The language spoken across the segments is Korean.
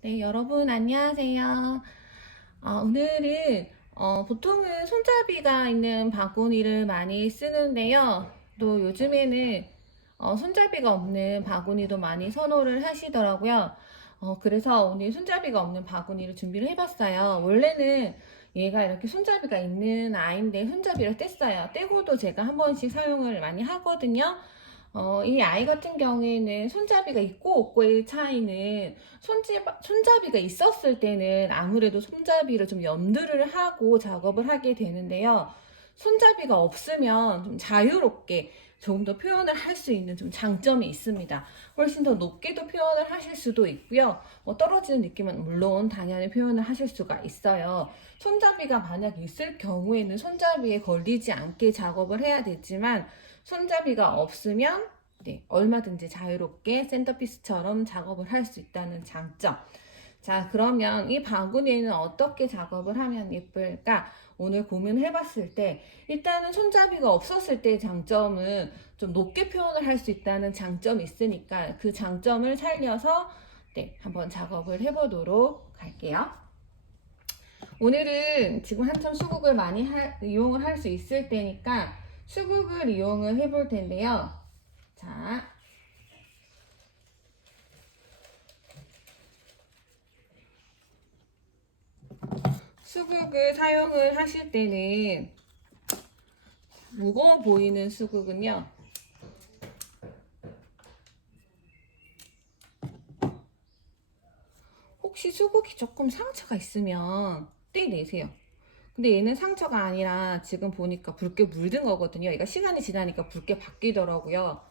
네, 여러분 안녕하세요. 오늘은 보통은 손잡이가 있는 바구니를 많이 쓰는데요. 또 요즘에는 손잡이가 없는 바구니도 많이 선호를 하시더라고요. 그래서 오늘 손잡이가 없는 바구니를 준비를 해봤어요. 원래는 얘가 이렇게 손잡이가 있는 아이인데 손잡이를 뗐어요. 떼고도 제가 한 번씩 사용을 많이 하거든요. 이 아이 같은 경우에는 손잡이가 있고 없고의 차이는 손잡이가 있었을 때는 아무래도 손잡이를 좀 염두를 하고 작업을 하게 되는데요. 손잡이가 없으면 좀 자유롭게 조금 더 표현을 할 수 있는 좀 장점이 있습니다. 훨씬 더 높게도 표현을 하실 수도 있고요. 떨어지는 느낌은 물론 당연히 표현을 하실 수가 있어요. 손잡이가 만약 있을 경우에는 손잡이에 걸리지 않게 작업을 해야 되지만 손잡이가 없으면 얼마든지 자유롭게 센터피스처럼 작업을 할 수 있다는 장점. 자, 그러면 이 바구니에는 어떻게 작업을 하면 예쁠까? 오늘 고민해 봤을 때, 일단은 손잡이가 없었을 때의 장점은 좀 높게 표현을 할 수 있다는 장점이 있으니까 그 장점을 살려서 한번 작업을 해보도록 할게요. 오늘은 지금 한참 수국을 많이 이용을 할 수 있을 때니까 수국을 이용을 해볼 텐데요. 자, 수국을 사용을 하실 때는 무거워 보이는 수국은요. 혹시 수국이 조금 상처가 있으면 떼내세요. 근데 얘는 상처가 아니라 지금 보니까 붉게 물든 거거든요. 얘가 시간이 지나니까 붉게 바뀌더라고요.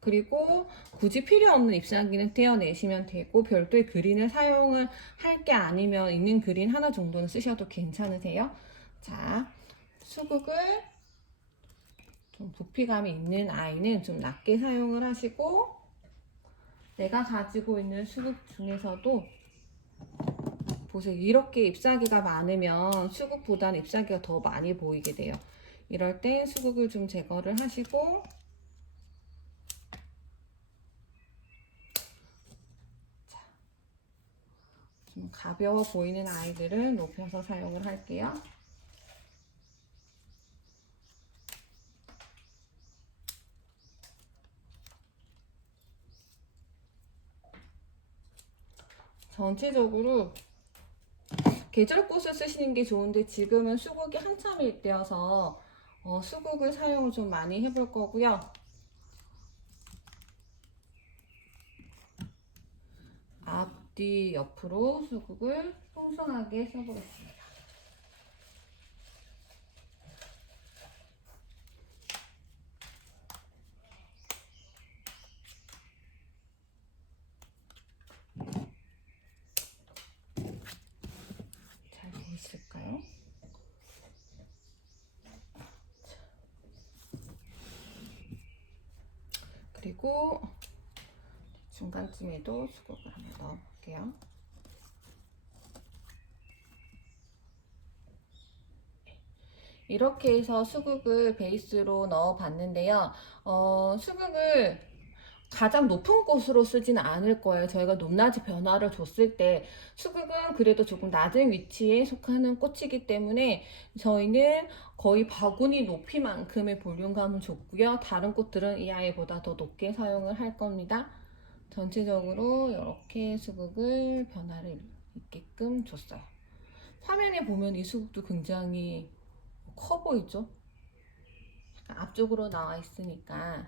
그리고 굳이 필요 없는 잎사귀는 떼어내시면 되고 별도의 그린을 사용을 할 게 아니면 있는 그린 하나 정도는 쓰셔도 괜찮으세요. 자, 수국을 좀 부피감이 있는 아이는 좀 낮게 사용을 하시고 내가 가지고 있는 수국 중에서도 보세요. 이렇게 잎사귀가 많으면 수국보다는 잎사귀가 더 많이 보이게 돼요. 이럴 땐 수국을 좀 제거를 하시고 좀 가벼워 보이는 아이들은 높여서 사용을 할게요. 전체적으로 계절꽃을 쓰시는 게 좋은데 지금은 수국이 한참일 때여서 수국을 사용을 좀 많이 해볼 거고요. 앞뒤 옆으로 수국을 풍성하게 써보겠습니다. 잘 보이실까요? 그리고 중간쯤에도 수국을 한번 넣어볼게요. 이렇게 해서 수국을 베이스로 넣어 봤는데요. 수국을 가장 높은 곳으로 쓰지는 않을 거예요. 저희가 높낮이 변화를 줬을 때 수국은 그래도 조금 낮은 위치에 속하는 꽃이기 때문에 저희는 거의 바구니 높이만큼의 볼륨감을 줬고요. 다른 꽃들은 이 아이보다 더 높게 사용을 할 겁니다. 전체적으로 이렇게 수국을 변화를 있게끔 줬어요. 화면에 보면 이 수국도 굉장히 커 보이죠? 앞쪽으로 나와 있으니까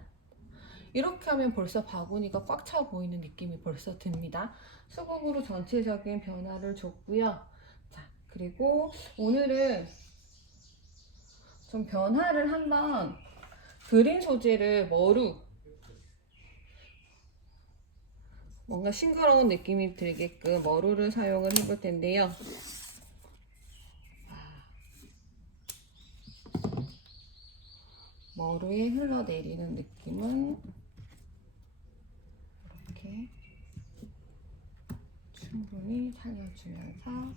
이렇게 하면 벌써 바구니가 꽉 차 보이는 느낌이 벌써 듭니다. 수국으로 전체적인 변화를 줬고요. 자, 그리고 오늘은 좀 변화를 한번 그린 소재를 뭔가 싱그러운 느낌이 들게끔 머루를 사용을 해볼 텐데요. 머루에 흘러내리는 느낌은 이렇게 충분히 살려주면서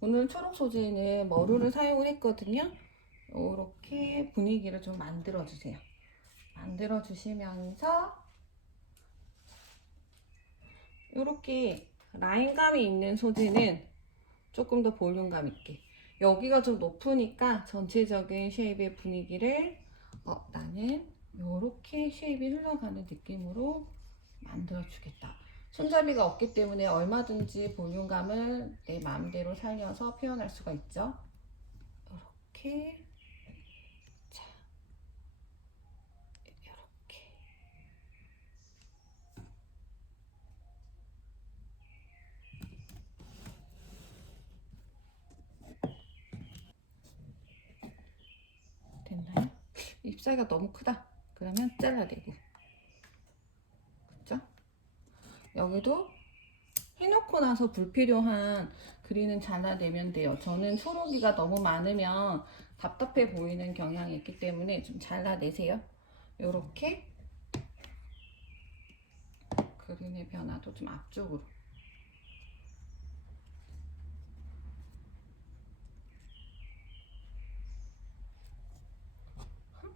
오늘 초록 소재는 머루를 사용을 했거든요. 이렇게 분위기를 좀 만들어 주세요. 만들어 주시면서 이렇게 라인감이 있는 소재는 조금 더 볼륨감 있게, 여기가 좀 높으니까 전체적인 쉐입의 분위기를 나는 이렇게 쉐입이 흘러가는 느낌으로 만들어 주겠다. 손잡이가 없기 때문에 얼마든지 볼륨감을 내 마음대로 살려서 표현할 수가 있죠. 이렇게, 자, 이렇게. 됐나요? 잎사귀가 너무 크다. 그러면 잘라내고. 그죠? 여기도 해놓고 나서 불필요한 그리는 잘라내면 돼요. 저는 초록이가 너무 많으면 답답해 보이는 경향이 있기 때문에 좀 잘라내세요. 요렇게 그린의 변화도 좀 앞쪽으로.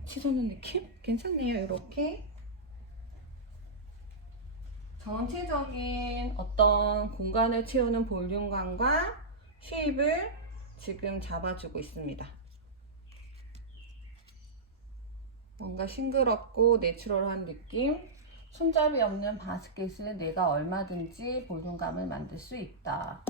치솟는 느낌? 괜찮네요. 이렇게 전체적인 어떤 공간을 채우는 볼륨감과 쉐입을 지금 잡아주고 있습니다. 뭔가 싱그럽고 내추럴한 느낌, 손잡이 없는 바스켓을 내가 얼마든지 볼륨감을 만들 수 있다.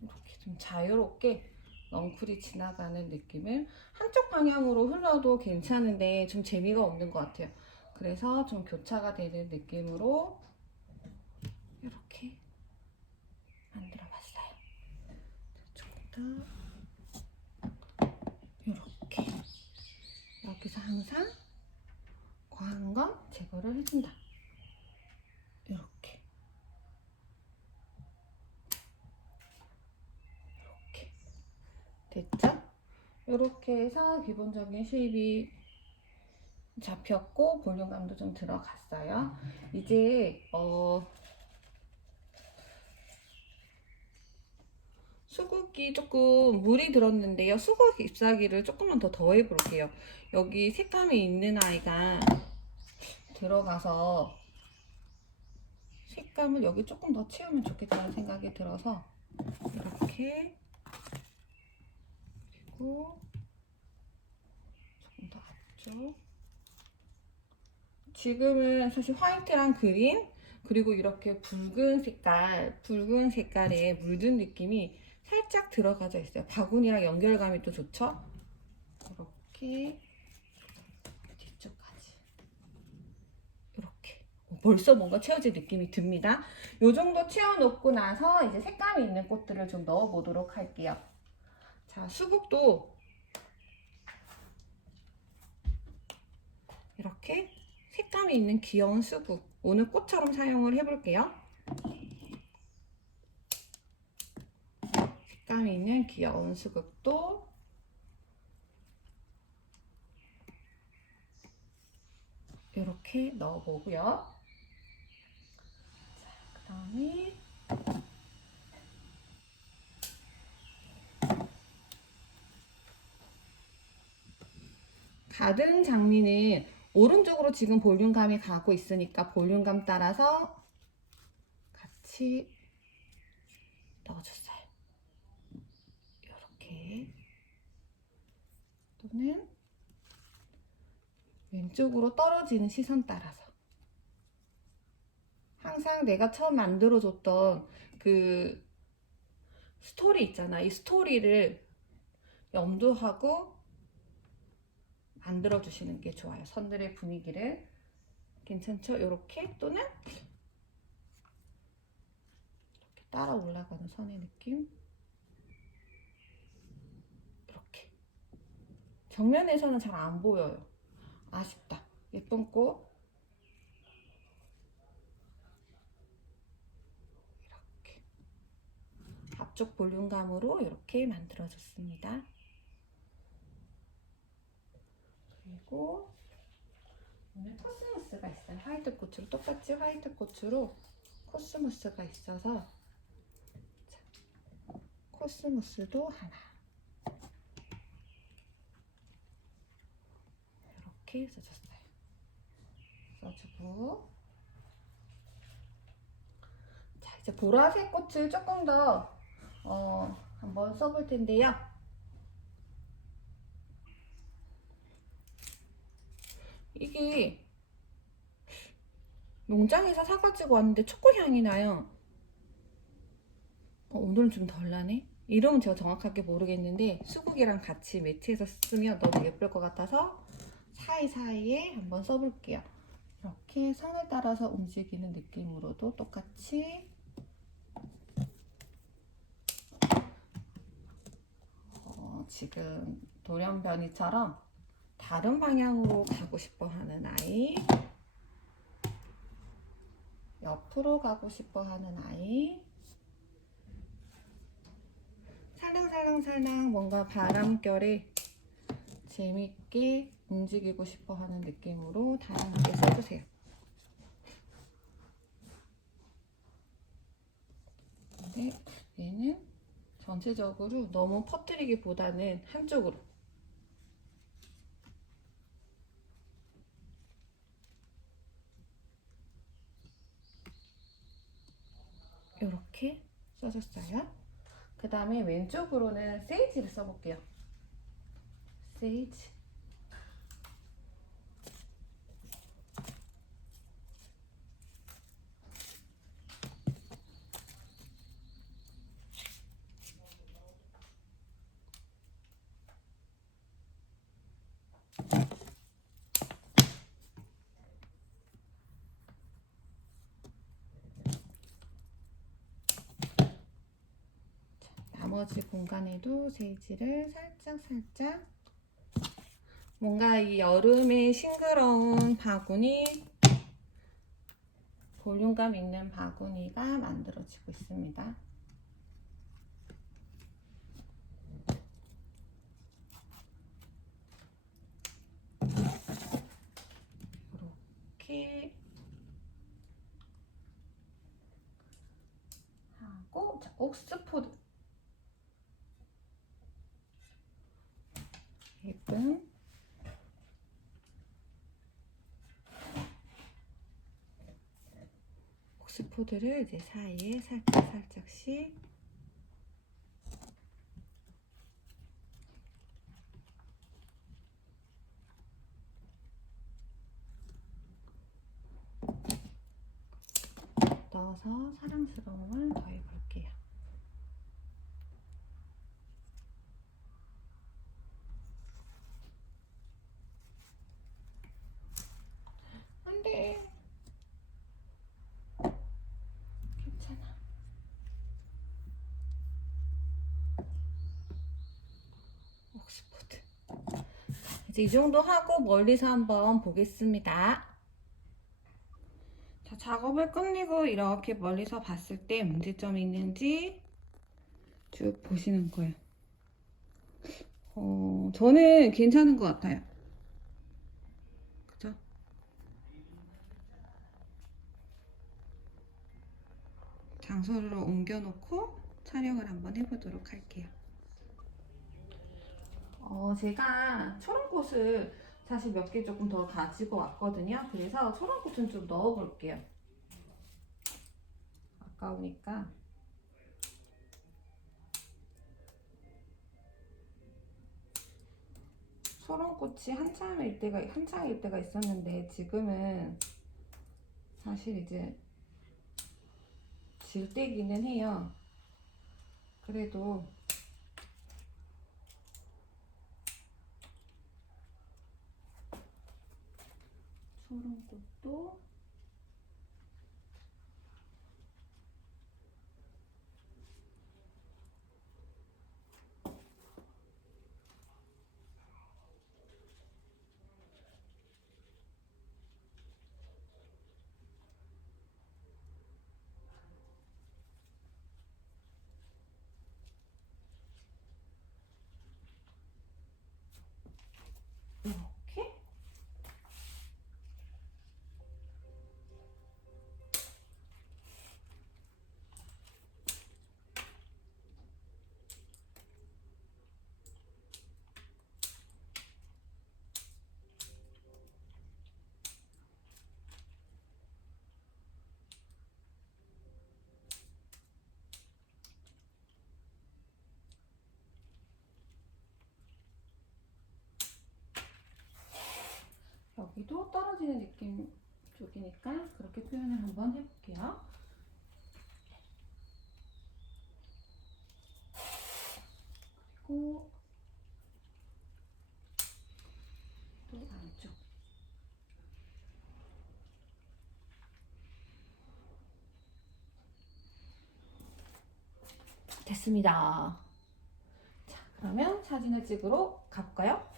이렇게 좀 자유롭게 넝쿨이 지나가는 느낌을, 한쪽 방향으로 흘러도 괜찮은데 좀 재미가 없는 것 같아요. 그래서 좀 교차가 되는 느낌으로 이렇게 만들어 봤어요. 조금 더 이렇게, 여기서 항상 과한 건 제거를 해준다. 이렇게 됐죠? 이렇게 해서 기본적인 쉐입이 잡혔고 볼륨감도 좀 들어갔어요. 이제 수국이 조금 물이 들었는데요. 수국 잎사귀를 조금만 더 더해 볼게요. 여기 색감이 있는 아이가 들어가서 색감을 여기 조금 더 채우면 좋겠다는 생각이 들어서 이렇게, 그리고 조금 더 앞쪽. 지금은 사실 화이트랑 그린, 그리고 이렇게 붉은 색깔에 물든 느낌이 살짝 들어가져 있어요. 바구니랑 연결감이 또 좋죠? 이렇게 뒤쪽까지 이렇게 벌써 뭔가 채워질 느낌이 듭니다. 이 정도 채워놓고 나서 이제 색감이 있는 꽃들을 좀 넣어보도록 할게요. 자, 수국도 이렇게 색감이 있는 귀여운 수국, 오늘 꽃처럼 사용을 해볼게요. 색감이 있는 귀여운 수국도 이렇게 넣어보고요. 자, 그 다음에 가든 장미는 오른쪽으로 지금 볼륨감이 가고 있으니까 볼륨감 따라서 같이 넣어줬어요. 이렇게. 또는 왼쪽으로 떨어지는 시선 따라서. 항상 내가 처음 만들어줬던 그 스토리 있잖아. 이 스토리를 염두하고 만들어주시는 게 좋아요. 선들의 분위기를. 괜찮죠? 이렇게. 또는 이렇게 따라 올라가는 선의 느낌. 이렇게. 정면에서는 잘 안 보여요. 아쉽다. 예쁜 꽃. 이렇게. 앞쪽 볼륨감으로 이렇게 만들어줬습니다. 그리고 오늘 코스모스가 있어요. 화이트 고추로 똑같이 화이트 고추로 코스모스가 있어서 자, 코스모스도 하나 이렇게 써줬어요. 써주고 자 이제 보라색 꽃을 조금 더 한번 써볼 텐데요. 이게 농장에서 사가지고 왔는데 초코향이 나요. 오늘은 좀 덜 나네. 이름은 제가 정확하게 모르겠는데 수국이랑 같이 매치해서 쓰면 너무 예쁠 것 같아서 사이사이에 한번 써볼게요. 이렇게 선을 따라서 움직이는 느낌으로도 똑같이 지금 돌연변이처럼 다른 방향으로 가고 싶어 하는 아이, 옆으로 가고 싶어 하는 아이, 살랑살랑살랑 뭔가 바람결에 재밌게 움직이고 싶어 하는 느낌으로 다양하게 써주세요. 근데 얘는 전체적으로 너무 퍼뜨리기보다는 한쪽으로 이렇게 써줬어요. 그 다음에 왼쪽으로는 세이지를 써볼게요. 세이지. 나머지 공간에도 세이지를 살짝 뭔가 이 여름에 싱그러운 바구니, 볼륨감 있는 바구니가 만들어지고 있습니다. 이렇게 하고 자, 옥스포드 예쁜 옥스포드를 이제 사이에 살짝씩 넣어서 사랑스러움을 더해볼게요. 안돼. 괜찮아. 옥스포드. 이제 이 정도 하고 멀리서 한번 보겠습니다. 자, 작업을 끝내고 이렇게 멀리서 봤을 때 문제점이 있는지 쭉 보시는 거예요. 저는 괜찮은 것 같아요. 그죠? 장소를 옮겨놓고 촬영을 한번 해보도록 할게요. 제가 초록꽃을 사실 몇 개 조금 더 가지고 왔거든요. 그래서 초록꽃은 좀 넣어볼게요. 아까우니까. 초록꽃이 한창일 때가 있었는데 지금은 사실 이제 질 때기는 해요. 그래도 초록꽃도 이렇게 여기도 떨어지는 느낌 쪽이니까 그렇게 표현을 한번 해볼게요. 그리고 또 안쪽. 됐습니다. 자, 그러면 사진을 찍으러 가볼까요?